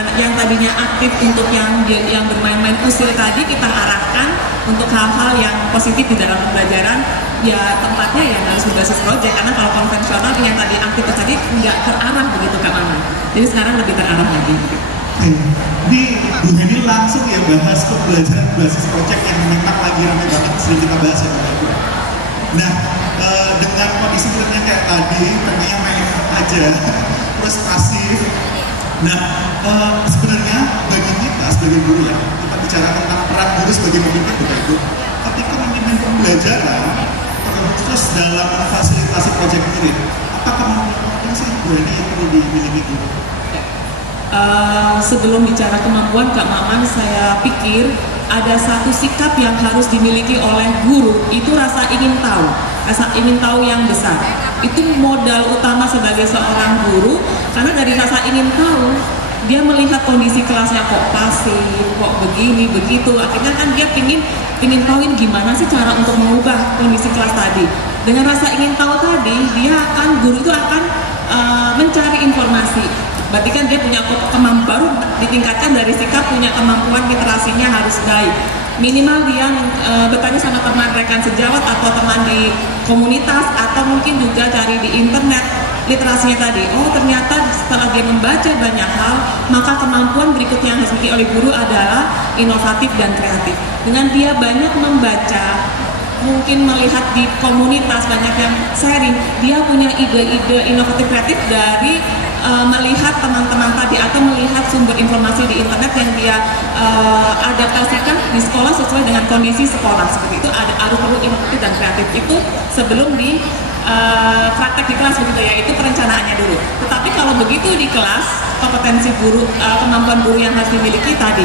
anak yang tadinya aktif untuk yang bermain-main usil tadi kita arahkan untuk hal-hal yang positif di dalam pembelajaran. Ya tempatnya yang harus berbasis project, karena kalau konvensional yang tadi aktif tadi nggak terarah begitu Kak Mama. Jadi sekarang lebih terarah lagi. Ini Bu Heni langsung ya bahas pembelajaran berbasis project yang memang lagi ramai banget sering kita bahas ya. Nah, dengan kondisi kita kayak tadi, pengennya main aja, terus pasif. Nah, sebenarnya bagi kita sebagai guru ya, kita bicara tentang peran guru sebagai pemimpin Bapak Ibu. Ketika memimpin pembelajaran, terus dalam fasilitasi proyek ini, apa kemampuan sih Bu Heni yang perlu dimiliki guru? Sebelum bicara kemampuan Kak Maman, saya pikir ada satu sikap yang harus dimiliki oleh guru, itu rasa ingin tahu yang besar. Itu modal utama sebagai seorang guru, karena dari rasa ingin tahu, dia melihat kondisi kelasnya kok pasif, kok begini, begitu. Akhirnya kan dia ingin tahuin gimana sih cara untuk mengubah kondisi kelas tadi. Dengan rasa ingin tahu tadi, guru itu akan mencari informasi. Berarti kan dia punya kemampuan, baru ditingkatkan dari sikap punya kemampuan literasinya harus baik. Minimal dia bertanya sama teman rekan sejawat atau teman di komunitas, atau mungkin juga cari di internet literasinya tadi. Oh ternyata setelah dia membaca banyak hal, maka kemampuan berikutnya yang harus dimiliki oleh guru adalah inovatif dan kreatif. Dengan dia banyak membaca, mungkin melihat di komunitas banyak yang sharing, dia punya ide-ide inovatif kreatif dari melihat teman-teman tadi atau melihat sumber informasi di internet yang dia adaptasikan di sekolah sesuai dengan kondisi sekolah. Seperti itu harus perlu inovatif dan kreatif itu sebelum di praktek di kelas begitu ya, itu perencanaannya dulu. Tetapi kalau begitu di kelas, kompetensi guru, kemampuan guru yang harus dimiliki tadi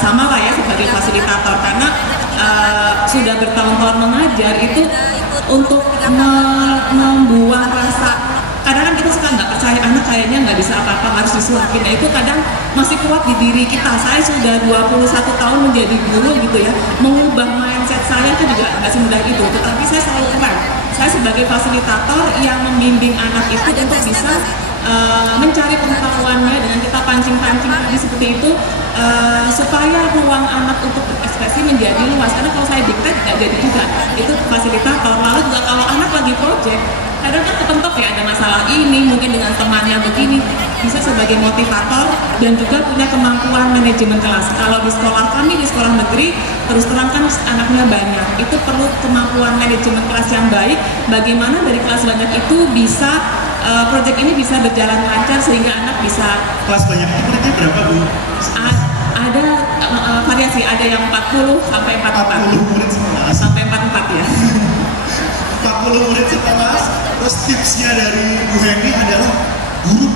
sama lah ya sebagai fasilitator, karena sudah bertahun-tahun mengajar itu untuk membuang rasa. Kadang kan kita suka nggak percaya anak kayaknya nggak bisa apa-apa, harus disuapin. Nah, itu kadang masih kuat di diri kita. Saya sudah 21 tahun menjadi guru gitu ya, mengubah mindset saya itu juga nggak semudah itu. Tetapi saya selalu keren. Saya sebagai fasilitator yang membimbing anak itu untuk bisa mencari pengetahuannya dengan kita pancing-pancing tadi seperti itu, supaya ruang anak untuk berekspresi menjadi luas. Karena kalau saya diktat nggak jadi juga. Itu fasilitator. Lalu juga kalau anak lagi project, kadang kan kepentok ya ada masalah ini, mungkin dengan temannya begini, bisa sebagai motivator dan juga punya kemampuan manajemen kelas. Kalau di sekolah kami, di sekolah negeri, terus terang kan anaknya banyak, itu perlu kemampuan manajemen kelas yang baik, bagaimana dari kelas banyak itu bisa, proyek ini bisa berjalan lancar sehingga anak bisa. Kelas banyak itu muridnya berapa Bu? Ada variasi, ada yang 40 sampai 44. 40 murid sekelas? Sampai 44 ya. 40 murid sekelas. Terus tipsnya dari Bu Heni adalah guru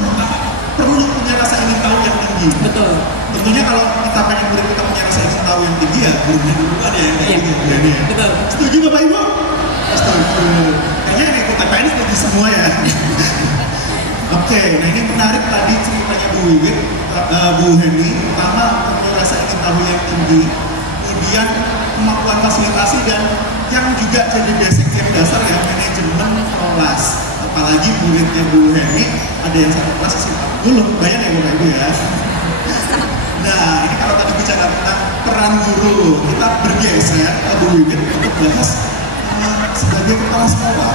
perlu punya rasa ingin tahu yang tinggi. Betul. Tentunya kalau kita pengen murid kita punya rasa ingin tahu yang tinggi ya gurunya duluan ya yang kayak gitu Bu Heni ya. Betul. Setuju Bapak Ibu? Setuju. Kayaknya yang ikut TPN setuju semua ya. Oke, nah ini menarik tadi ceritanya Bu Wiwit, Bu Heni. Pertama punya rasa ingin tahu yang tinggi, kemudian kemampuan fasilitasi, dan yang juga jadi basic yang dasar ya manajemen kelas. Apalagi muridnya Bu Heni ada yang satu kelas isi 40, banyak ya Bapak Ibu ya. Nah ini kalau tadi bicara tentang peran guru, kita bergeser ke Bu Wiwit untuk bahas sebagai kepala sekolah,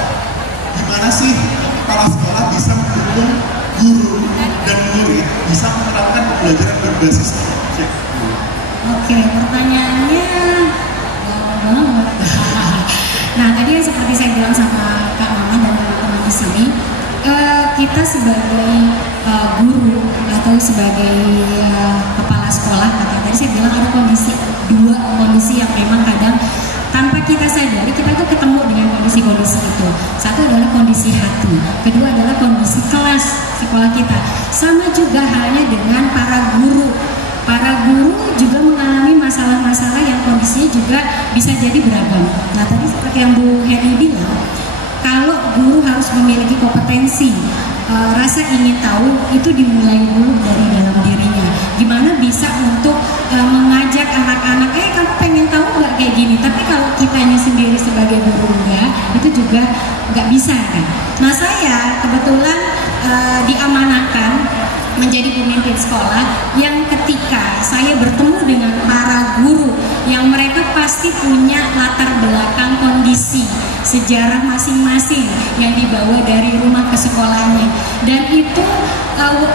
gimana sih kepala sekolah bisa mendukung guru dan murid bisa menerapkan pembelajaran berbasis objek. Oke, pertanyaannya banget. Nah, tadi yang seperti saya bilang sama Kak Mama dan teman-teman di sini, kita sebagai guru atau sebagai kepala sekolah, tadi saya bilang ada dua kondisi yang memang kadang tanpa kita sadari kita tuh ketemu dengan kondisi-kondisi itu. Satu adalah kondisi hati, kedua adalah kondisi kelas sekolah kita. Sama juga halnya dengan para guru. Para guru juga mengalami masalah-masalah yang kondisinya juga bisa jadi beragam. Nah tadi seperti yang Bu Heni bilang, kalau guru harus memiliki kompetensi, rasa ingin tahu itu dimulai dulu dari dalam dirinya. Gimana bisa untuk mengajak anak-anak, kamu pengen tahu nggak kayak gini? Tapi kalau kitanya sendiri sebagai guru enggak, itu juga nggak bisa kan? Nah saya kebetulan diamanahkan menjadi pemimpin sekolah yang ketika saya bertemu dengan para guru yang mereka pasti punya latar belakang kondisi sejarah masing-masing yang dibawa dari rumah ke sekolahnya, dan itu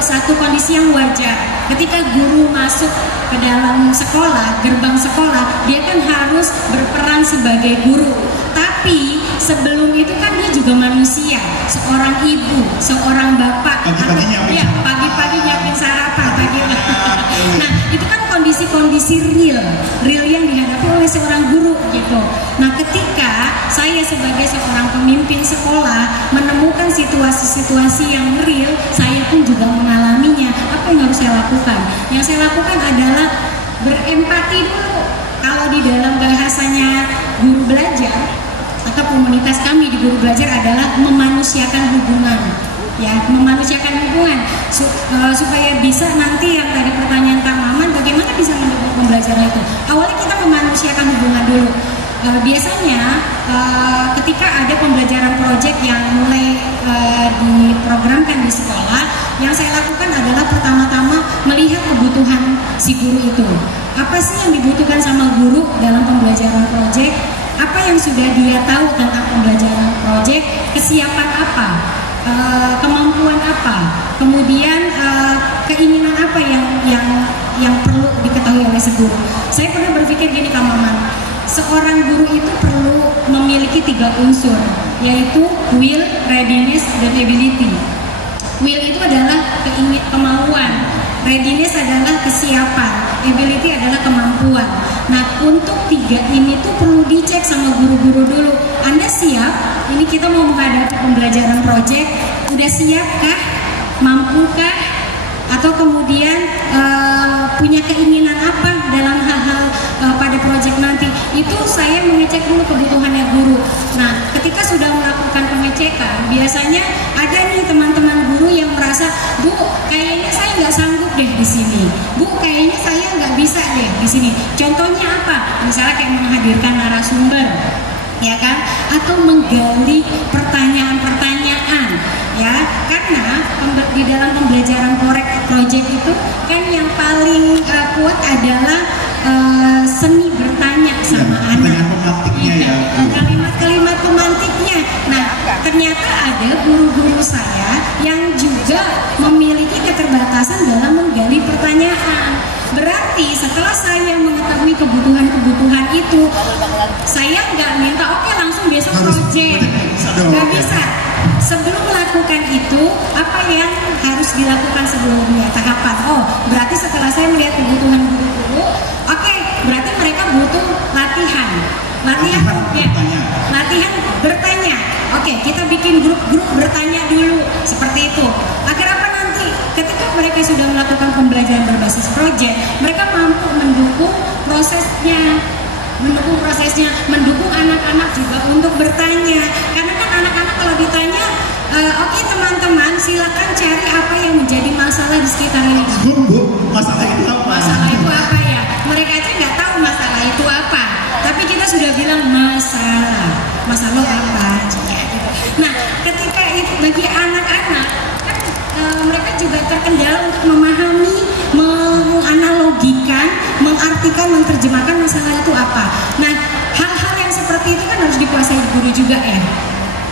satu kondisi yang wajar. Ketika guru masuk ke dalam sekolah, gerbang sekolah, dia kan harus berperan sebagai guru. Tapi sebelum itu kan dia juga manusia, seorang ibu, seorang bapak, pagi-pagi nyiapin sarapan pagi. Nah, itu kan kondisi-kondisi real yang dihadapi oleh seorang guru gitu. Nah, ketika saya sebagai seorang pemimpin sekolah menemukan situasi-situasi yang real, saya pun juga mengalaminya. Apa yang harus saya lakukan? Yang saya lakukan adalah berempati dulu. Kalau di dalam bahasanya guru belajar atau komunitas kami di guru belajar adalah memanusiakan hubungan, ya, memanusiakan hubungan supaya bisa nanti yang tadi pertanyaan Kang Maman, bagaimana bisa mendukung pembelajaran itu. Awalnya kita memanusiakan hubungan dulu. Biasanya ketika ada pembelajaran proyek yang mulai diprogramkan di sekolah, yang saya lakukan adalah pertama-tama melihat kebutuhan si guru itu. Apa sih yang dibutuhkan sama guru dalam pembelajaran proyek? Apa yang sudah dia tahu tentang pembelajaran proyek? Kesiapan apa? Kemampuan apa? Kemudian keinginan apa yang perlu diketahui oleh si guru? Saya pernah berpikir gini, Kak Maman, seorang guru itu perlu memiliki 3 unsur, yaitu will, readiness, dan ability. Will itu adalah kemauan, readiness adalah kesiapan, ability adalah kemampuan. Nah, untuk 3 ini tuh perlu dicek sama guru-guru dulu. Anda siap? Ini kita mau menghadapi pembelajaran proyek, udah siapkah? Mampukah? Atau kemudian punya keinginan apa dalam hal-hal pada proyek nanti? Itu saya mengecek dulu kebutuhannya guru. Nah, ketika sudah melakukan pengecekan, biasanya ada nih teman-teman guru yang merasa, Bu, kayaknya saya nggak sanggup deh di sini. Bu, kayaknya saya nggak bisa deh di sini. Contohnya apa? Misalnya kayak menghadirkan narasumber, ya kan? Atau menggali pertanyaan-pertanyaan, ya, karena di dalam pembelajaran proyek itu kan yang paling kuat adalah seni bertanya sama anak. Kalimat pemantiknya. Nah, ternyata ada guru-guru saya yang juga memiliki keterbatasan dalam menggali pertanyaan. Berarti setelah saya mengetahui kebutuhan-kebutuhan itu, saya nggak minta oke langsung besok proyek, nggak bisa. Sebelum melakukan itu, apa yang harus dilakukan sebelumnya? Tahapan. Oh, berarti setelah saya melihat kebutuhan guru-guru, oke, berarti mereka butuh latihan bertanya. Oke, kita bikin grup bertanya dulu, seperti itu. Agar apa nanti? Ketika mereka sudah melakukan pembelajaran berbasis proyek, mereka mampu mendukung prosesnya, mendukung anak-anak juga untuk bertanya. Karena kan anak-anak kalau ditanya, oke teman-teman, silakan cari apa yang menjadi masalah di sekitar ini. Bu, masalah itu apa? Masalah itu apa ya? Mereka aja nggak tahu masalah itu apa. Tapi kita sudah bilang masalah apa? Nah, ketika itu bagi anak-anak, kan mereka juga terkendala untuk memahami, menganalogikan, mengartikan, menerjemahkan masalah itu apa. Nah, hal-hal yang seperti itu kan harus dikuasai guru juga ya.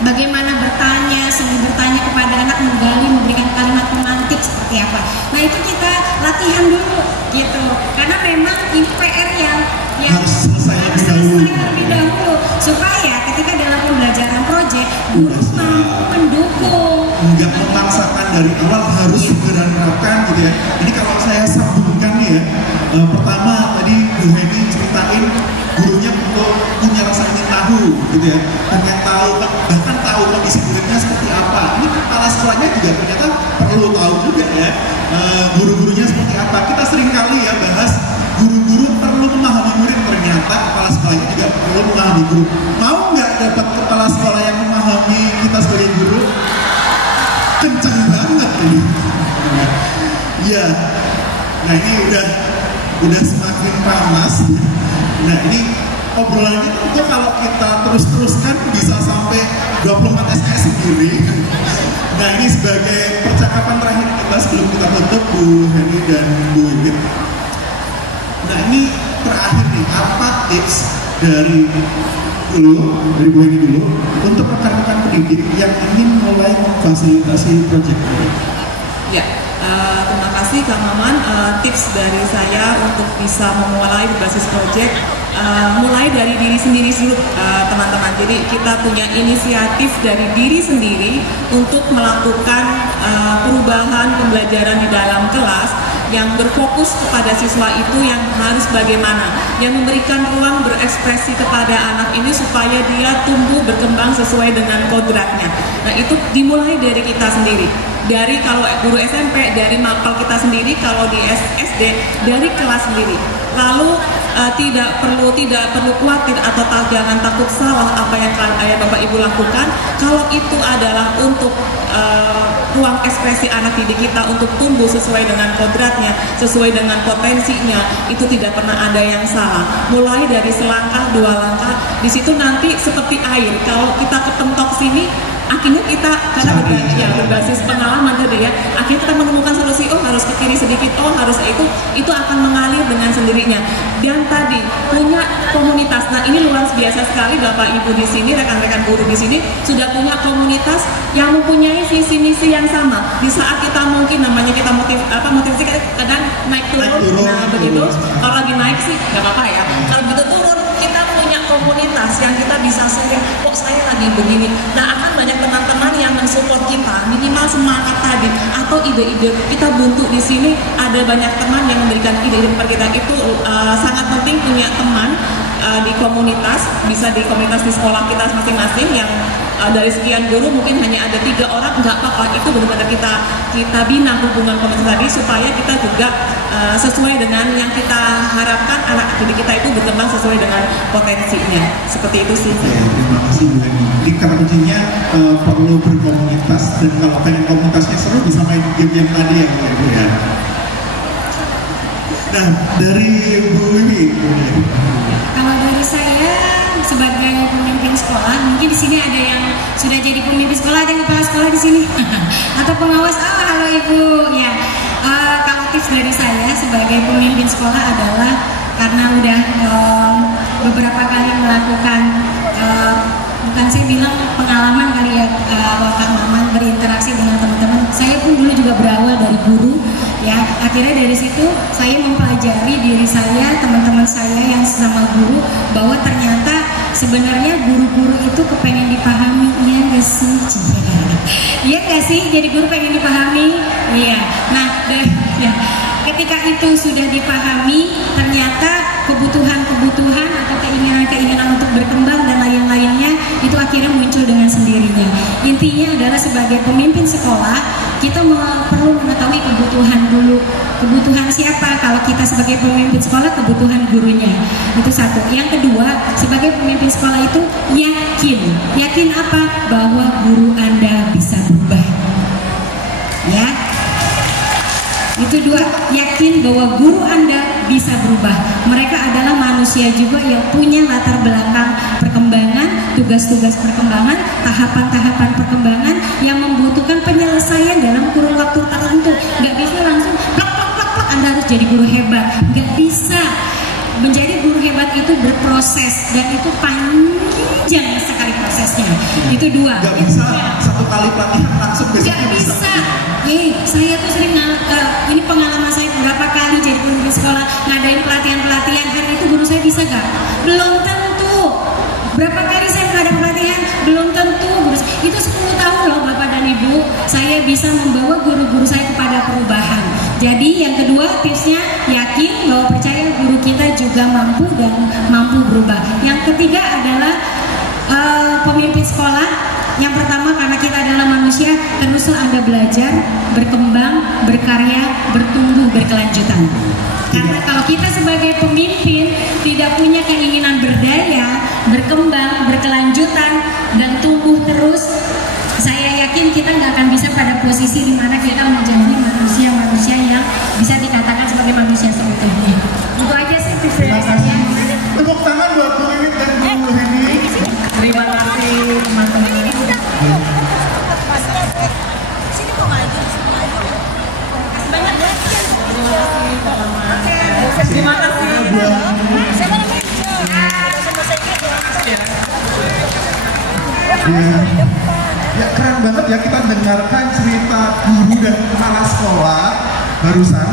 Bagaimana bertanya, seni bertanya kepada anak, menggali, memberikan kalimat pemantik seperti apa. Nah, itu kita latihan dulu gitu. Karena memang ini PR yang harus selesai lebih dahulu supaya ketika dalam pembelajaran proyek guru mampu mendukung, nggak memaksakan dari awal, harus segera menerapkan gitu ya. Ini kalau saya sambungkan nih ya, pertama tadi Bu Heni ceritain gurunya punya rasa ingin tahu gitu ya, pengen tahu, bahkan tahu kondisi muridnya seperti apa. Ini kepala sekolahnya juga ternyata perlu tahu juga ya, guru-gurunya seperti apa. Kita sering kali ya bahas guru-guru perlu memahami murid, ternyata kepala sekolahnya juga perlu memahami guru. Mau nggak dapat kepala sekolah yang memahami kita sebagai guru? Kencang banget ini. Ya, nah ini udah semakin panas. Nah ini obrolannya tentu kalau kita terus-teruskan bisa sampai 24 SKS sendiri. Nah ini sebagai percakapan terakhir kita sebelum kita tutup Bu Heni dan Bu Wiwit. Nah ini terakhir nih, apa tips dari Bu Heni dulu untuk rekan-rekan pendidik yang ingin mulai memfasilitasi proyek ini? Ya, terima kasih Kang Maman. Tips dari saya untuk bisa memulai berbasis proyek, mulai dari diri sendiri dulu, teman-teman. Jadi kita punya inisiatif dari diri sendiri untuk melakukan perubahan pembelajaran di dalam kelas yang berfokus kepada siswa itu yang harus bagaimana, yang memberikan ruang berekspresi kepada anak ini supaya dia tumbuh berkembang sesuai dengan kodratnya. Nah itu dimulai dari kita sendiri, dari kalau guru SMP, dari mapel kita sendiri, kalau di SD dari kelas sendiri. Lalu tidak perlu khawatir atau jangan takut salah apa yang ayah bapak ibu lakukan. Kalau itu adalah untuk ruang ekspresi anak didik kita untuk tumbuh sesuai dengan kodratnya, sesuai dengan potensinya, itu tidak pernah ada yang salah. Mulai dari selangkah, 2 langkah, di situ nanti seperti air. Kalau kita kepentok sini, akhirnya kita karena berbasis pengalaman tadi ya, akhirnya kita menemukan solusi. Oh harus ke kiri sedikit, oh harus itu akan mengalir dengan sendirinya. Dan tadi punya komunitas. Nah ini luar biasa sekali Bapak Ibu di sini, rekan-rekan guru di sini sudah punya komunitas yang mempunyai visi misi yang sama. Di saat kita mungkin namanya kita motivasi kadang naik turun. Nah begitu. Kalau lagi naik sih nggak apa-apa ya. Kalau begitu turun kita punya komunitas yang kita bisa sharing. Kok saya lagi begini. Nah akan banyak teman-teman yang mensupport kita, minimal semangat tadi atau ide-ide kita buntu di sini. Ada banyak teman yang memberikan ide-ide per kita. Itu sangat penting punya teman di komunitas, bisa di komunitas di sekolah kita masing-masing yang dari sekian guru mungkin hanya ada 3 orang, nggak apa-apa. Itu benar-benar kita bina hubungan komunitas tadi supaya kita juga sesuai dengan yang kita harapkan anak didik kita itu berkembang sesuai dengan potensinya. Seperti itu sih. Terima kasih Bu Heni. Jadi kata kuncinya perlu berkomunitas, dan kalau pengen komunitasnya seru bisa main game yang tadi ya Bu Ibu ya. Nah dari Bu Wiwi. Kalau dari saya sebagai pemimpin sekolah, mungkin di sini ada yang sudah jadi pemimpin sekolah, ada yang kepala sekolah di sini atau pengawas. Oh halo Ibu ya. Kalau tips dari saya sebagai pemimpin sekolah adalah karena udah beberapa kali melakukan bukan saya bilang pengalaman kali ya, Kak Maman berinteraksi dengan teman-teman. Saya pun dulu juga berawal dari guru ya. Akhirnya dari situ saya mempelajari diri saya, teman-teman saya yang sesama guru, bahwa ternyata sebenarnya guru-guru itu kepengen dipahami. Iya nggak sih? Iya nggak sih? Jadi guru pengen dipahami. Iya. Nah ya, ketika itu sudah dipahami, ternyata kebutuhan-kebutuhan atau keinginan-keinginan untuk berkembang dan lain-lainnya itu akhirnya muncul dengan sendirinya. Intinya adalah sebagai pemimpin sekolah, kita perlu mengetahui kebutuhan dulu. Kebutuhan siapa? Kalau kita sebagai pemimpin sekolah, kebutuhan gurunya. Itu satu. Yang kedua, sebagai pemimpin sekolah itu yakin. Yakin apa? Bahwa guru Anda bisa berubah. Ya. Itu 2, yakin bahwa guru Anda bisa berubah. Mereka adalah manusia juga yang punya latar belakang perkembangan, tugas-tugas perkembangan, tahapan-tahapan perkembangan yang membutuhkan penyelesaian dalam kurun waktu tertentu. Nggak bisa langsung plak Anda harus jadi guru hebat. Nggak bisa. Menjadi guru hebat itu berproses dan itu panjang sekali prosesnya. Itu 2. Nggak bisa satu kali pelatihan langsung besoknya bisa. Saya tuh sering ini pengalaman saya beberapa kali jadi pemimpin sekolah ngadain pelatihan-pelatihan. Hari itu guru saya bisa gak? Belum tentu. Berapa kali saya mengadakan pelatihan? Belum tentu. Itu 10 tahun loh Bapak dan Ibu. Saya bisa membawa guru-guru saya kepada perubahan. Jadi yang kedua tipsnya yakin bahwa percaya guru kita juga mampu dan mampu berubah. Yang ketiga adalah pemimpin sekolah. Yang pertama, karena kita adalah manusia, teruslah Anda belajar, berkembang, berkarya, bertumbuh, berkelanjutan. Karena kalau kita sebagai pemimpin tidak punya keinginan berdaya, berkembang, berkelanjutan, dan tumbuh terus, saya yakin kita nggak akan bisa pada posisi di mana kita menjadi manusia-manusia yang bisa dikatakan sebagai manusia seutuhnya. Itu aja sih. Terima kasih. Tepuk tangan buat Bu Wiwi. Terima kasih. Ya keren banget ya kita dengarkan cerita guru dan kepala sekolah barusan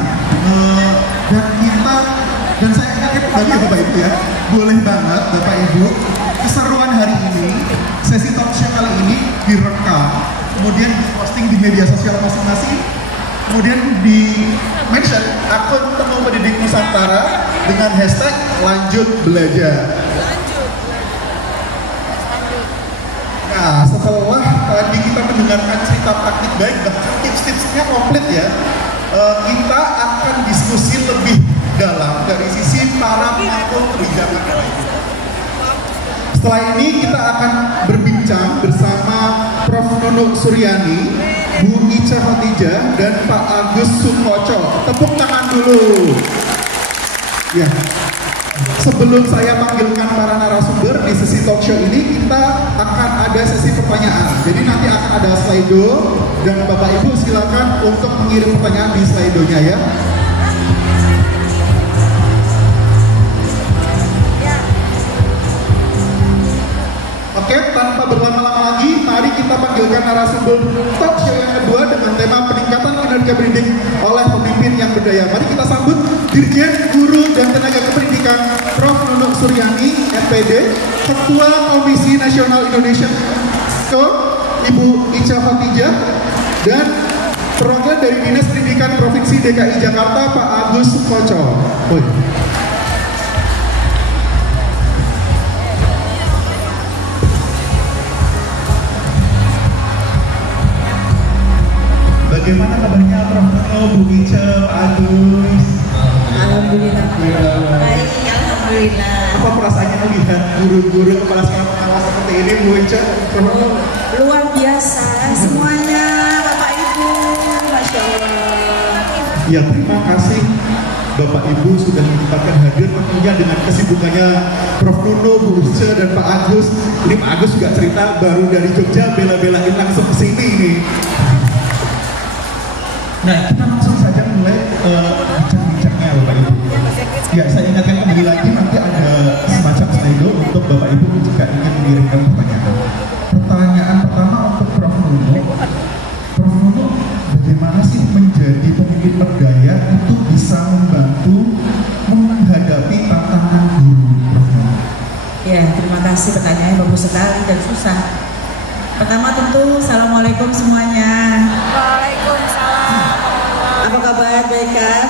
dan saya yakin bagi Bapak Ibu ya, boleh banget Bapak Ibu keseruan hari ini, sesi talk show kali ini direkam, kemudian diposting di media sosial masing-masing, kemudian di mention akun Temu Pendidik Nusantara dengan hashtag lanjut belajar. Nah, setelah tadi kita mendengarkan cerita praktik baik, bahkan tips-tipsnya komplit ya, kita akan diskusi lebih dalam dari sisi para pemangku kebijakan. Setelah ini kita akan berbincang bersama Prof. Nunuk Suryani, Bu Ica Khotijah, dan Pak Agus Sukoco. Tepuk tangan dulu. Ya. Sebelum saya panggilkan para narasumber di sesi talk show ini, kita akan ada sesi pertanyaan. Jadi nanti akan ada Slido dan Bapak Ibu silakan untuk mengirim pertanyaan di Slido-nya ya. Oke, tanpa berlama-lama lagi, mari kita panggilkan narasumber talk show yang kedua dengan tema peningkatan kinerja pendidik oleh pemimpin yang berdaya. Mari kita sambut Dirjen Guru dan Tenaga Kependidikan Prof. Nunuk Suryani, FPD, Ketua Komisi Nasional Indonesia Ibu Ica Khotijah, dan perwakilan dari Dinas Pendidikan Provinsi DKI Jakarta Pak Agus Sukoco. Bagaimana kabarnya Prof. Nunuk, Bu Ica, Pak Agus? Alhamdulillah. Baik, alhamdulillah. Apa perasaannya melihat guru-guru kepala sekolah seperti ini, Bu Ica? Luar biasa semuanya, Bapak Ibu, Masya Allah. Ya, terima kasih Bapak Ibu sudah menyempatkan hadir, tentunya dengan kesibukannya Prof. Nunuk, Bu Ica, dan Pak Agus. Ini Pak Agus juga cerita baru dari Jogja, bela-belain langsung ke sini nih. Nah, kita langsung saja mulai bincang-bincangnya Bapak Ibu. Ya, saya ingatkan kembali lagi, nanti ada semacam Slido untuk Bapak Ibu jika ingin mengirimkan pertanyaan. Pertanyaan pertama untuk Prof. Nunuk. Prof. Nunuk, bagaimana sih menjadi pemimpin berdaya itu bisa membantu menghadapi tantangan guru, Prof. Nunuk? Ya, terima kasih, pertanyaannya bagus sekali dan susah. Pertama tentu, Assalamualaikum semuanya. Waalaikumsalam. Apa kabar, baik kan?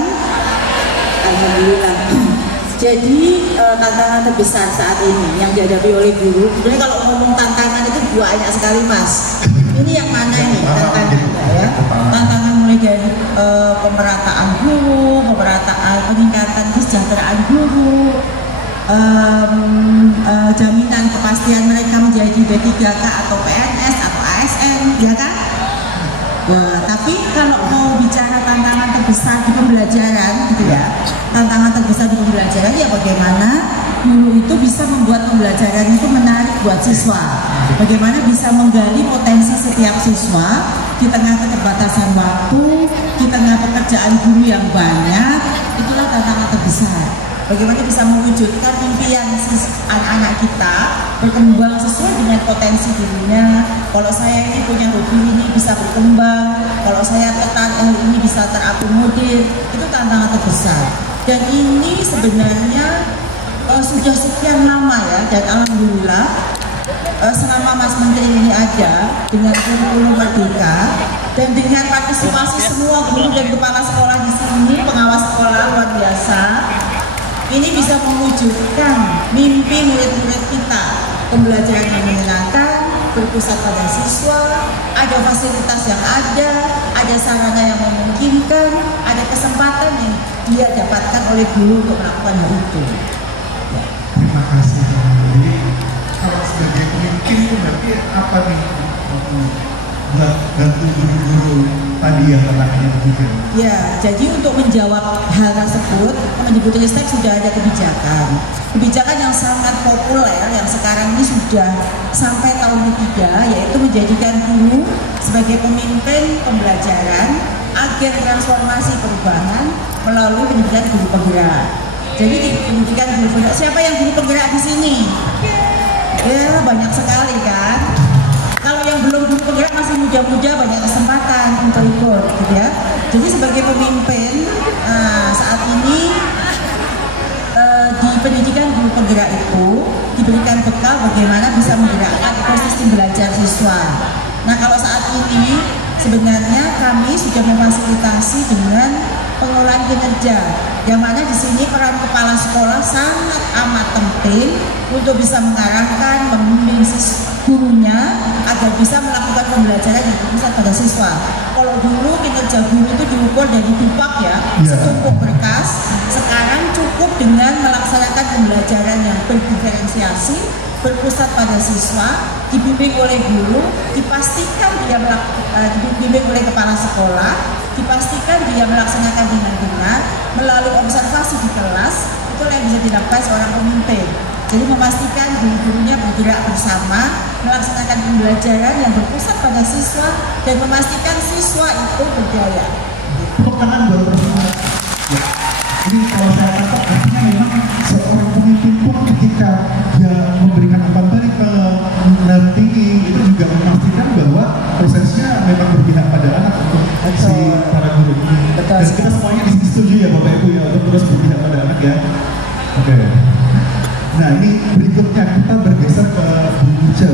Alhamdulillah. Jadi tantangan terbesar saat ini yang dihadapi oleh guru, sebenarnya kalau ngomong tantangan itu banyak sekali Mas. Ini yang mana ini tantangan ya? Tantangan mulai dari pemerataan guru, peningkatan kesejahteraan guru, jaminan kepastian mereka menjadi D3K atau PNS atau ASN, ya kan? Wah, tapi kalau mau bicara tantangan terbesar di pembelajaran, gitu ya, tantangan terbesar di pembelajaran ya bagaimana guru itu bisa membuat pembelajaran itu menarik buat siswa. Bagaimana bisa menggali potensi setiap siswa di tengah keterbatasan waktu, di tengah pekerjaan guru yang banyak, itulah tantangan terbesar. Bagaimana bisa mewujudkan impian anak-anak kita berkembang sesuai dengan potensi dirinya. Kalau saya ini punya hobi ini bisa berkembang, kalau saya tertarik ini bisa terakomodir, itu tantangan terbesar. Dan ini sebenarnya sudah sekian lama ya, dan alhamdulillah selama Mas Menteri ini ada dengan kurikulum Merdeka dan dengan partisipasi semua guru dan kepala sekolah di sini, pengawas sekolah luar biasa. Ini bisa mewujudkan mimpi murid-murid kita, pembelajaran yang menyenangkan, berpusat pada siswa, ada fasilitas yang ada sarana yang memungkinkan, ada kesempatan yang dia dapatkan oleh guru untuk melakukan hal itu. Terima kasih. Jadi kalau sebagai pemimpin itu berarti apa nih? Bantu guru-guru tadi yang terlaknya juga. Ya, jadi untuk menjawab hal tersebut, Kemendikbudristek sudah ada kebijakan yang sangat populer yang sekarang ini sudah sampai tahun ketiga, yaitu menjadikan guru sebagai pemimpin pembelajaran, agen transformasi perubahan melalui pendidikan guru penggerak. Jadi di pendidikan guru penggerak, siapa yang guru penggerak di sini? Ya banyak sekali kan. Kalau yang belum guru penggerak masih muda-muda, banyak kesempatan untuk ikut, gitu ya. Jadi sebagai pemimpin saat ini di pendidikan guru penggerak itu diberikan bekal bagaimana bisa menggerakkan ekosistem belajar siswa. Nah kalau saat ini sebenarnya kami sudah memfasilitasi dengan pengelolaan kinerja, yang mana di sini peran kepala sekolah sangat amat penting untuk bisa mengarahkan, membimbing gurunya agar bisa melakukan pembelajaran yang berpusat pada siswa. Kalau dulu kinerja guru itu diukur dari dupak ya, setumpuk berkas. Sekarang cukup dengan melaksanakan pembelajaran yang berdiferensiasi, berpusat pada siswa, dibimbing oleh guru, dipastikan dia dibimbing oleh kepala sekolah, dipastikan dia melaksanakan dengan benar melalui observasi di kelas. Itulah yang bisa dilakukan seorang pemimpin. Jadi memastikan guru-gurunya bergerak bersama, melaksanakan pembelajaran yang berpusat pada siswa dan memastikan siswa itu berdaya. Tepuk tangan buat teman-teman. Ya. Ini kalau saya tangkap artinya memang seorang pemimpin pun ketika dia memberikan umpan balik ke mendampingi itu juga memastikan bahwa prosesnya memang berpihak pada anak untuk si para guru. Dan kita semuanya di sini setuju ya Bapak Ibu ya untuk terus berpihak pada anak ya. Oke. Nah ini berikutnya kita bergeser ke Buja.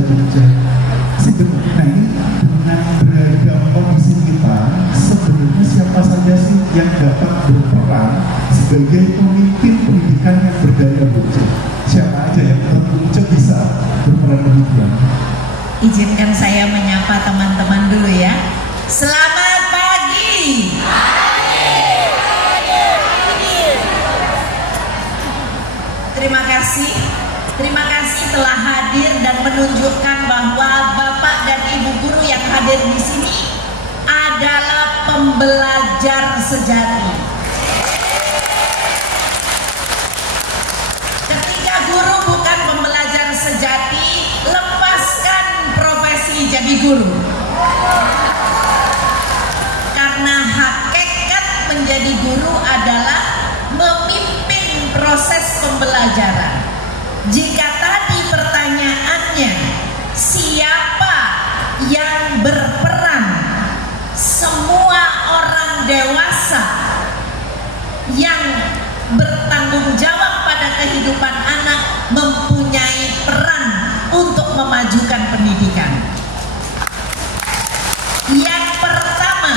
Nah ini dengan beragam kondisi kita, sebenarnya siapa saja sih yang dapat berperan sebagai pemimpin pendidikan yang berdaya Buja? Siapa aja yang tentu Buja bisa berperan demikian? Izinkan saya menyapa teman-teman dulu ya. Selamat pagi. Terima kasih telah hadir dan menunjukkan bahwa Bapak dan Ibu guru yang hadir di sini adalah pembelajar sejati. Ketika guru bukan pembelajar sejati, lepaskan profesi jadi guru. Karena hakikat menjadi guru adalah memimpin proses pembelajaran. Jika tadi pertanyaannya siapa yang berperan, semua orang dewasa yang bertanggung jawab pada kehidupan anak mempunyai peran untuk memajukan pendidikan. Yang pertama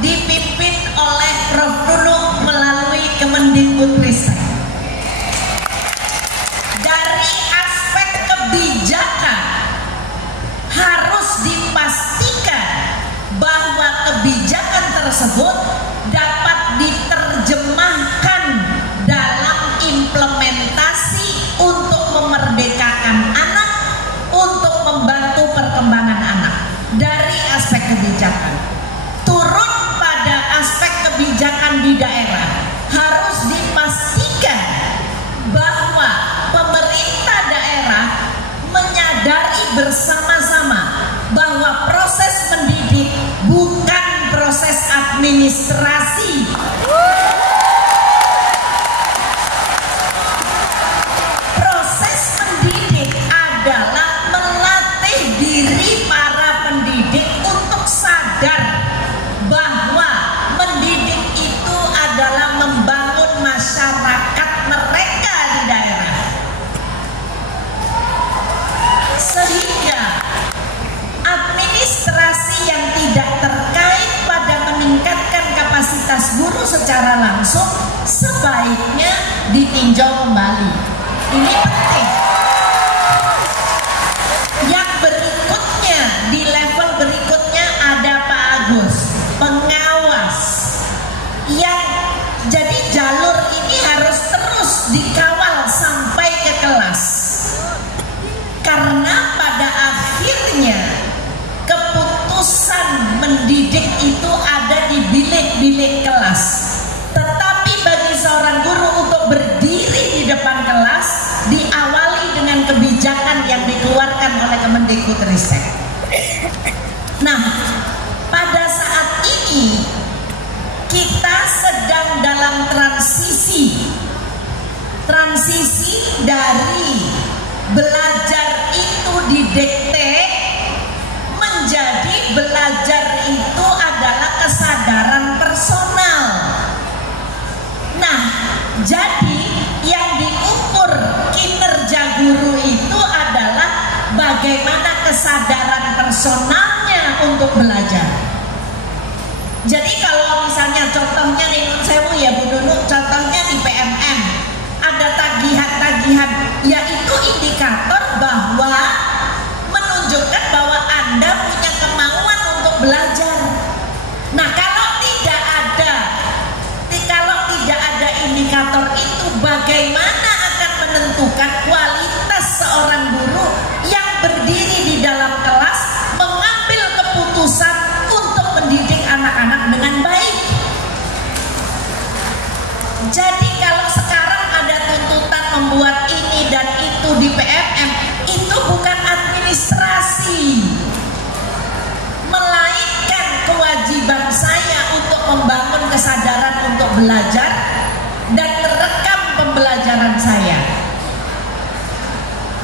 dipimpin oleh Prof. Nunung melalui Kemendikbudristek. Dari aspek kebijakan harus dipastikan bahwa kebijakan tersebut dapat diterjemahkan dalam implementasi untuk memerdekakan anak, untuk membantu perkembangan anak. Dari aspek kebijakan turun pada aspek kebijakan di daerah, harus dipastikan bahwa pemerintah daerah menyadari bersama-sama bahwa proses mendidik bukan proses administrasi. Proses mendidik adalah melatih diri para pendidik untuk sadar bahwa mendidik itu adalah membangun masyarakat mereka di daerah. Sehingga administrasi yang tidak terkait pada meningkatkan kapasitas guru secara langsung sebaiknya ditinjau kembali. Ini penting. Yang berikutnya, di level berikutnya ada Pak Agus, pengawas. Yang jadi jalur ini harus terus dikawal sampai ke kelas. Karena pada akhirnya keputusan mendidik itu ada di bilik-bilik kelas. Tetapi bagi seorang guru untuk berdiri di depan kelas diawali dengan kebijakan yang dikeluarkan oleh Kemendikbudristek. Nah, pada saat ini kita sedang dalam transisi transisi dari belajar itu didikte menjadi belajar itu adalah kesadaran personal. Nah, jadi yang diukur kinerja guru itu adalah bagaimana kesadaran personalnya untuk belajar. Jadi kalau misalnya contohnya di Nun Sewu ya Bu Nunu, contohnya di PMM ada tagihan-tagihan, yaitu indikator bahwa menunjukkan bahwa Anda punya kemauan untuk belajar. Nah, kalau tidak ada indikator itu, bagaimana akan menentukan kualitas seorang guru yang berdiri di dalam kelas mengambil keputusan untuk mendidik anak-anak dengan baik? Jadi kalau sekarang ada tuntutan membuat ini dan itu di PMM, itu bukan administrasi, melainkan kewajiban saya untuk membangun kesadaran untuk belajar dan merekam pembelajaran saya.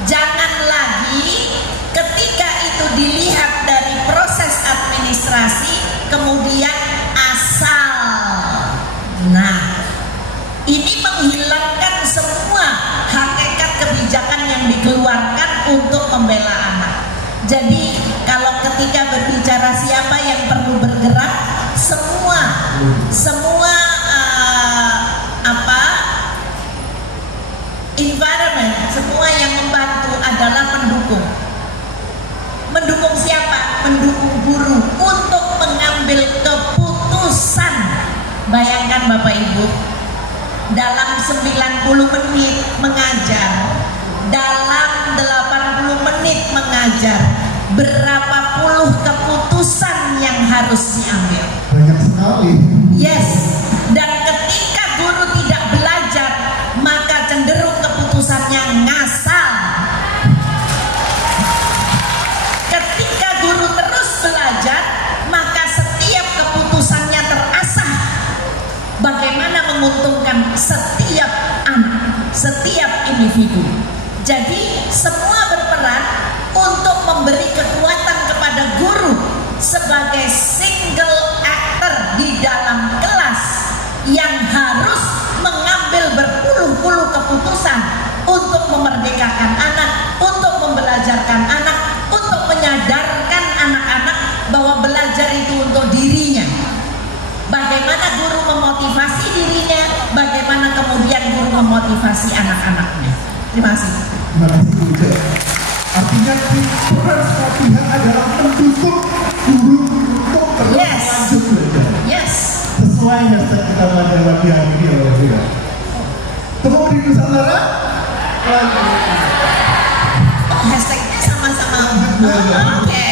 Jangan lagi ketika itu dilihat dari proses administrasi kemudian asal. Nah, ini menghilangkan semua hakikat kebijakan yang dikeluarkan untuk membela anak. Jadi kalau ketika berbicara siapa yang perlu bergerak, semua environment, semua yang membantu adalah mendukung. Mendukung siapa? Mendukung guru untuk mengambil keputusan. Bayangkan Bapak Ibu, dalam 90 menit mengajar, dalam 80 menit mengajar, berapa puluh keputusan yang harus diambil? Banyak sekali. Yes, dan ketika guru tidak belajar, maka cenderung keputusannya ngasal. Ketika guru terus belajar, maka setiap keputusannya terasah. Bagaimana menguntungkan setiap anak, setiap individu. Jadi semua berperan untuk memberi kekuatan kepada guru sebagai single actor di dalam kelas yang harus mengambil berpuluh-puluh keputusan untuk memerdekakan anak, untuk membelajarkan anak, untuk menyadarkan anak-anak bahwa belajar itu untuk dirinya. Bagaimana guru memotivasi dirinya, bagaimana kemudian guru memotivasi anak-anaknya. Terima kasih. Terima kasih Bu Ce. Artinya peran semua pihak adalah mendukung guru untuk terus lanjut belajar. Yes. Sesuai hashtag kita pada hari ini oleh Bu. Temu di Nusantara lagi. Hashtagnya sama-sama. Oke.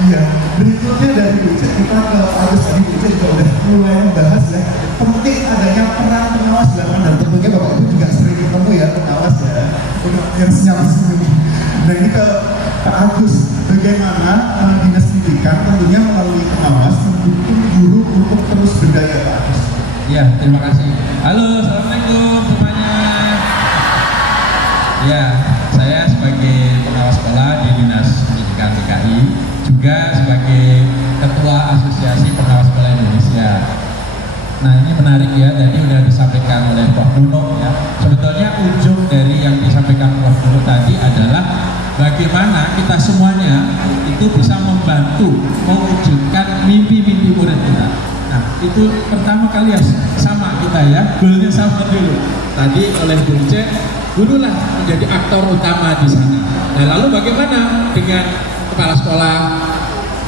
Iya, berikutnya dari Bu Ce, kita ke Agus tadi. Bu Ce juga udah mulai membahas ya penting adanya peran pengawas di lapangan, dan tentunya Bapak Ibu juga sering ketemu ya pengawas ya, yang senyum-senyum. Nah ini ke Pak Agus, bagaimana Dinas Pendidikan tentunya melalui pengawas mendukung guru untuk terus berdaya, Pak Agus? Ya, terima kasih. Halo, assalamualaikum semuanya. Ya, saya sebagai pengawas sekolah di Dinas Pendidikan DKI, juga sebagai Ketua Asosiasi Pengawas Sekolah Indonesia. Nah ini menarik ya, tadi sudah disampaikan oleh Prof. Nuno ya. Sebetulnya ujung dari yang disampaikan Prof. Nuno tadi adalah bagaimana kita semuanya itu bisa membantu mewujudkan mimpi-mimpi murid kita. Nah itu pertama kali ya sama kita ya, goalnya sama dulu. Tadi oleh Bu Ce, gurulah menjadi aktor utama di sana. Nah lalu bagaimana dengan kepala sekolah,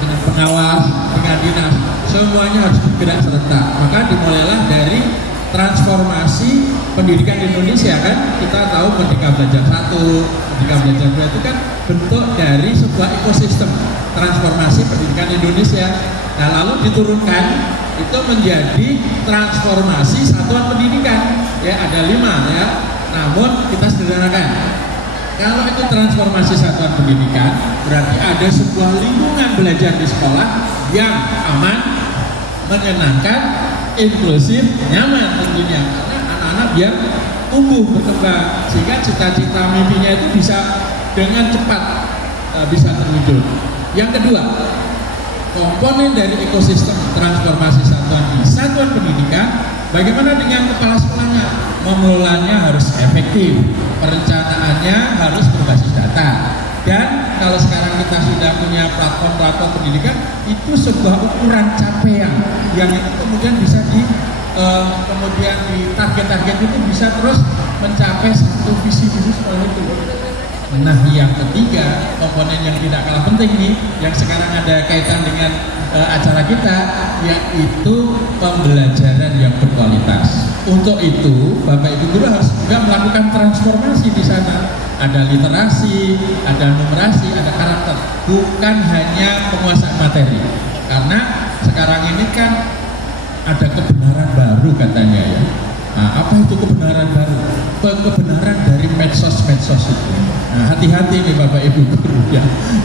dengan pengawas, dengan dinas, semuanya harus bergerak serentak. Maka dimulailah dari transformasi pendidikan di Indonesia kan. Kita tahu Merdeka Belajar 1, Merdeka Belajar 2 itu kan bentuk dari sebuah ekosistem transformasi pendidikan Indonesia. Nah lalu diturunkan itu menjadi transformasi satuan pendidikan. Ya ada 5 ya. Namun kita sederhanakan. Kalau itu transformasi satuan pendidikan, berarti ada sebuah lingkungan belajar di sekolah yang aman, menyenangkan, inklusif, nyaman tentunya. Karena anak-anak biar tumbuh berkembang sehingga cita-cita mimpinya itu bisa dengan cepat bisa terwujud. Yang kedua, komponen dari ekosistem transformasi satuan pendidikan, bagaimana dengan kepala sekolahnya? Mengelolanya harus efektif, perencanaannya harus berbasis data. Dan kalau sekarang kita sudah punya platform pendidikan, itu sebuah ukuran capaian yang itu kemudian bisa kemudian di target-target itu bisa terus mencapai satu visi-visi sekolah itu. Nah, yang ketiga, komponen yang tidak kalah penting nih, yang sekarang ada kaitan dengan acara kita, yaitu pembelajaran yang berkualitas. Untuk itu, Bapak Ibu guru harus juga melakukan transformasi di sana. Ada literasi, ada numerasi, ada karakter, bukan hanya penguasaan materi. Karena sekarang ini kan ada kebenaran baru katanya ya. Nah, apa itu kebenaran baru? Kebenaran dari medsos-medsos itu. Nah, hati-hati nih Bapak Ibu guru ya.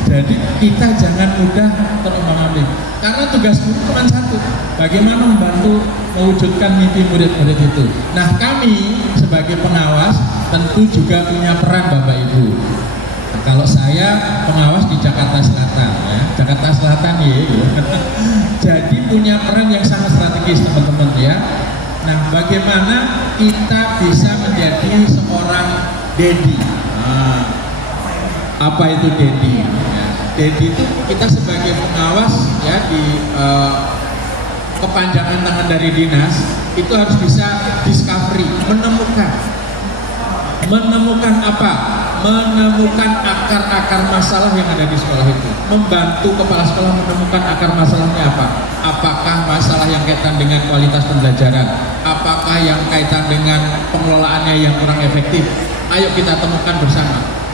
Jadi kita jangan mudah terombang-ambing. Karena tugas guru cuma satu, bagaimana membantu mewujudkan mimpi murid-murid itu. Nah, kami sebagai pengawas tentu juga punya peran Bapak Ibu. Nah, kalau saya pengawas di Jakarta Selatan ya, Jakarta Selatan ya. Jadi punya peran yang sangat strategis teman-teman ya. Nah, bagaimana kita bisa menjadi seorang daddy? Nah, apa itu daddy? Ya, daddy itu kita sebagai pengawas ya di kepanjangan tangan dari dinas itu harus bisa discovery, menemukan apa? Menemukan akar-akar masalah yang ada di sekolah itu, membantu kepala sekolah menemukan akar masalahnya apa. Apakah masalah yang kaitan dengan kualitas pembelajaran, apakah yang kaitan dengan pengelolaannya yang kurang efektif. Ayo kita temukan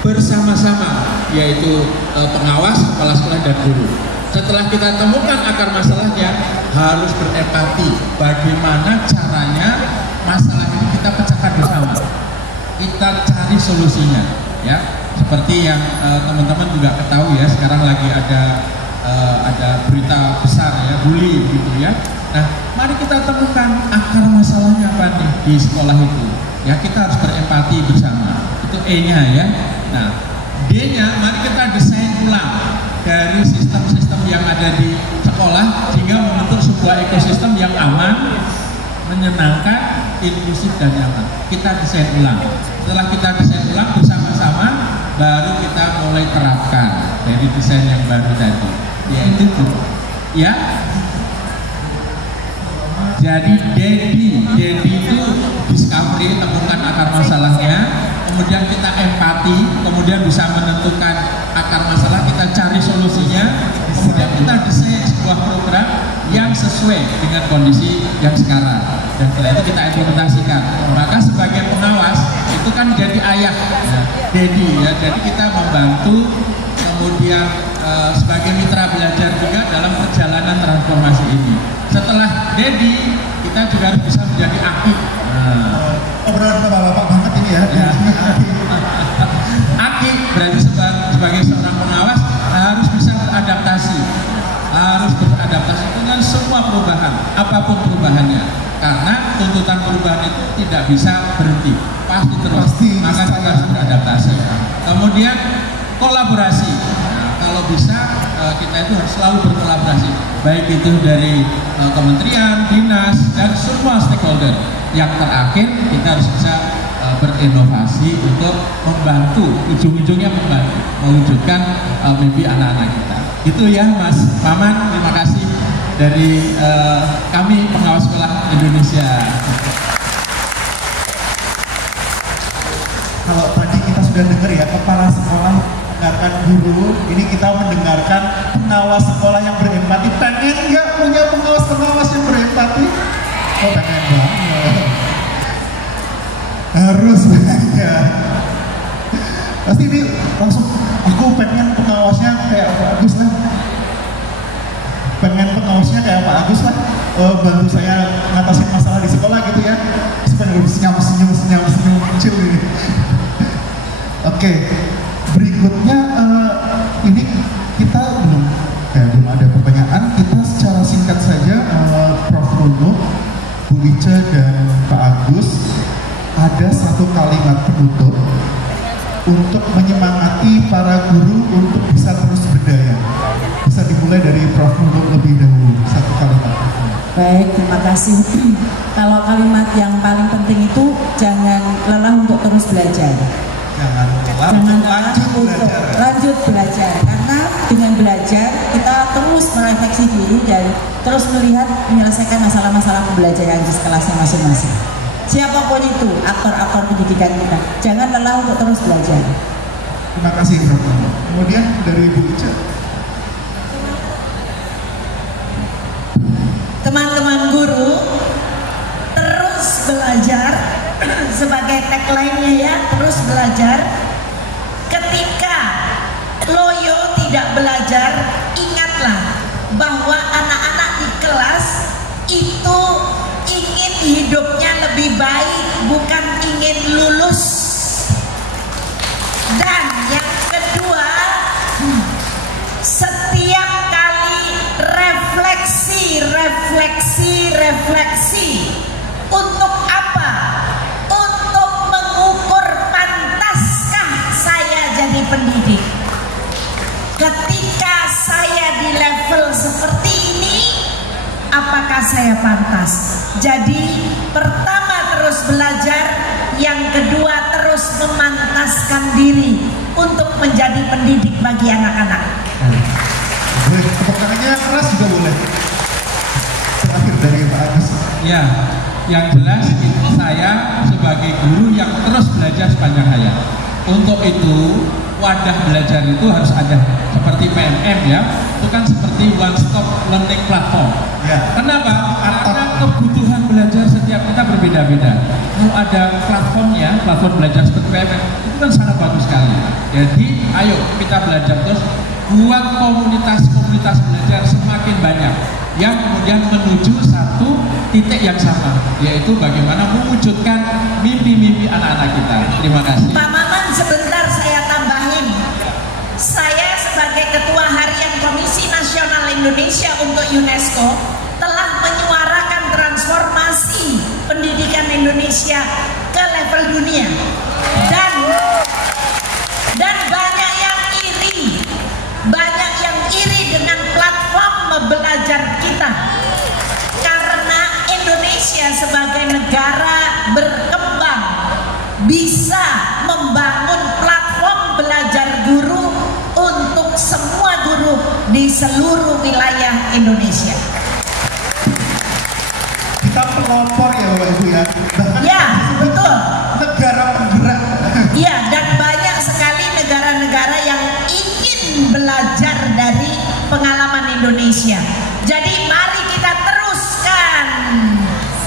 bersama-sama, yaitu pengawas, kepala sekolah dan guru. Setelah kita temukan akar masalahnya, harus berempati bagaimana caranya masalah ini kita pecahkan bersama, kita cari solusinya ya. Seperti yang teman-teman juga ketahui ya, sekarang lagi ada berita besar ya, bully gitu ya. Nah, mari kita temukan akar masalahnya apa nih di sekolah itu ya. Kita harus berempati bersama, itu E-nya ya. Nah, D-nya mari kita desain ulang dari sistem-sistem yang ada di sekolah sehingga membentuk sebuah ekosistem yang aman, menyenangkan, inklusif dan nyaman. Kita desain ulang. Setelah kita desain ulang bersama-sama, baru kita mulai terapkan dari desain yang baru tadi, yaitu ya. Jadi daddy itu discovery, temukan akar masalahnya, kemudian kita empati, kemudian bisa menentukan akar masalah, kita cari solusinya, kemudian kita desain sebuah program yang sesuai dengan kondisi yang sekarang, dan setelah itu kita implementasikan. Maka sebagai pengawas itu kan jadi ayah ya, daddy ya, jadi kita membantu, kemudian sebagai mitra belajar juga dalam perjalanan transformasi ini. Setelah daddy, kita juga harus bisa menjadi aktif. Obrolan bapak-bapak banget ini ya. Aktif berarti sebagai seorang pengawas harus bisa beradaptasi, dengan semua perubahan, apapun perubahannya. Karena tuntutan perubahan itu tidak bisa berhenti, pasti terus. Maka kita harus beradaptasi. Kemudian kolaborasi. Nah, kalau bisa kita itu harus selalu berkolaborasi, baik itu dari kementerian, dinas, dan semua stakeholder. Yang terakhir kita harus bisa berinovasi untuk membantu, ujung-ujungnya membantu mewujudkan mimpi anak-anak kita. Itu ya Mas Maman, terima kasih dari kami pengawas sekolah Indonesia. Kalau tadi kita sudah dengar ya, kepala sekolah mendengarkan guru, ini kita mendengarkan pengawas sekolah yang berempati. Pengen nggak punya pengawas-pengawas yang berempati? Oh, pengen banget. Harus ya. Pasti ini langsung, aku pengen pengawasnya kayak Pak Agus lah. Pengen pengawasnya kayak Pak Agus lah, bantu saya ngatasin masalah di sekolah gitu ya. Sebenarnya senyum kecil ini. Oke, berikutnya ini kita belum ada pertanyaan. Kita secara singkat saja, Prof. Rono, Bu Ica dan Pak Agus, ada satu kalimat penutup untuk menyemangati para guru untuk bisa terus berdaya. Bisa dimulai dari Prof. Nunung lebih dahulu, satu kalimat. Baik, terima kasih. Kalau kalimat yang paling penting itu jangan lelah untuk terus belajar. Jangan lelah untuk lanjut belajar. Karena dengan belajar kita terus merefleksi diri dan terus melihat menyelesaikan masalah-masalah pembelajaran di kelasnya masing-masing. Siapapun itu aktor-aktor pendidikan kita, jangan lelah untuk terus belajar. Terima kasih, Prof. Kemudian dari Ibu Ica. Teman-teman guru, terus belajar sebagai tagline-nya ya, terus belajar. Ketika loyo tidak belajar, ingatlah bahwa anak-anak di kelas itu ingin hidupnya lebih baik, bukan ingin lulus. Dan yang kedua, setiap kali refleksi. Untuk apa? Untuk mengukur pantaskah saya jadi pendidik. Ketika saya di level seperti ini, apakah saya pantas? Jadi pertama terus belajar, yang kedua terus memantaskan diri untuk menjadi pendidik bagi anak-anak. Boleh, tepuk tangannya keras juga boleh. Terakhir dari Pak Agus. Ya, yang jelas saya sebagai guru yang terus belajar sepanjang hayat. Untuk itu wadah belajar itu harus ada seperti PMM ya, itu kan seperti one stop learning platform. Ya. Kenapa? Karena kebutuhan belajar setiap kita berbeda-beda. Kalau ada platformnya, platform belajar seperti PMM itu kan sangat bagus sekali. Jadi ayo kita belajar terus, buat komunitas-komunitas belajar semakin banyak yang kemudian menuju satu titik yang sama, yaitu bagaimana mewujudkan mimpi-mimpi anak-anak kita. Terima kasih. Pak Maman, sebentar saya tambahin. Saya sebagai Ketua Harian Komisi Nasional Indonesia untuk UNESCO telah menyuarakan transformasi pendidikan Indonesia ke level dunia. Dan banyak yang iri dengan platform belajar kita. Karena Indonesia sebagai negara berkembang bisa membangun platform belajar guru untuk semua guru di seluruh wilayah Indonesia. Kita pelopor ya Bapak Ibu ya. Bahkan ya, betul. Negara penggerak. Iya, dan banyak sekali negara-negara yang ingin belajar dari pengalaman Indonesia. Jadi mari kita teruskan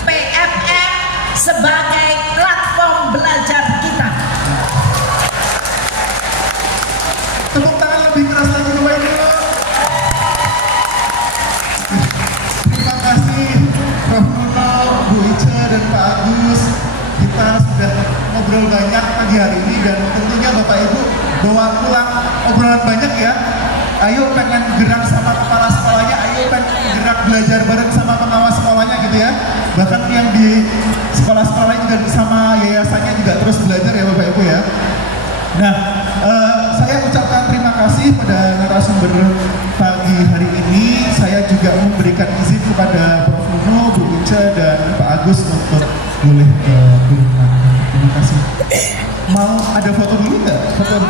PMM sebagai platform belajar kita. Tepuk tangan lebih keras lagi Bapak Ibu. Terima kasih Prof. Nunung, Bu Ica dan Pak Agus. Kita sudah ngobrol banyak pagi hari ini dan tentunya Bapak Ibu bawa pulang obrolan banyak ya. Ayo pengen gerak sama kepala sekolahnya, ayo pengen gerak belajar bareng sama pengawas sekolahnya gitu ya. Bahkan yang di sekolah-sekolah juga sama yayasannya juga terus belajar ya Bapak Ibu ya. Nah, saya ucapkan terima kasih pada narasumber pagi hari ini. Saya juga memberikan izin kepada Prof. Nunung, Bu Ica dan Pak Agus untuk boleh ke rumah. Terima kasih. Mau ada foto dulu nggak? Foto